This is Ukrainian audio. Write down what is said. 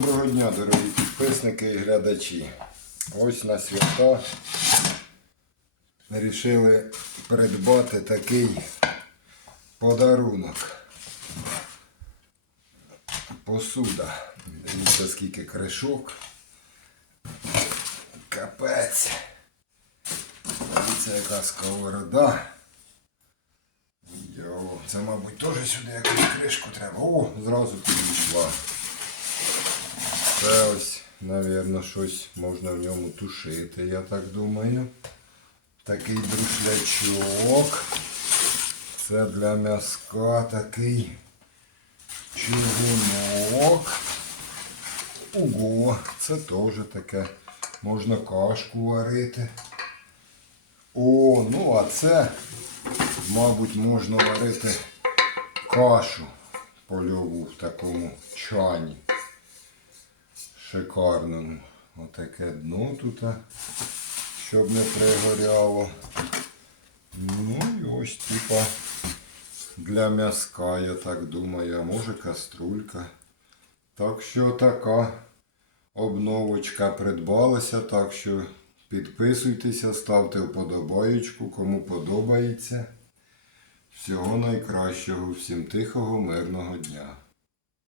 Доброго дня, дорогі підписники і глядачі. Ось на свята вирішили придбати такий подарунок. Посуда. Дивіться, скільки кришок. Капець. Дивіться, яка сковорода. Йо, це, мабуть, теж сюди якусь кришку треба. О, зразу підійшла. Це ось, мабуть, щось можна в ньому тушити, я так думаю. Такий друшлячок. Це для м'яска такий чугунок. Ого, це теж таке. Можна кашку варити. О, ну а це, мабуть, можна варити кашу польову в такому чані шикарному. Отаке дно тут, щоб не пригоряло. Ну і ось типа для м'яска, я так думаю, а може каструлька. Так що така обновочка придбалася, так що підписуйтеся, ставте вподобаєчку, кому подобається. Всього найкращого, всім тихого, мирного дня.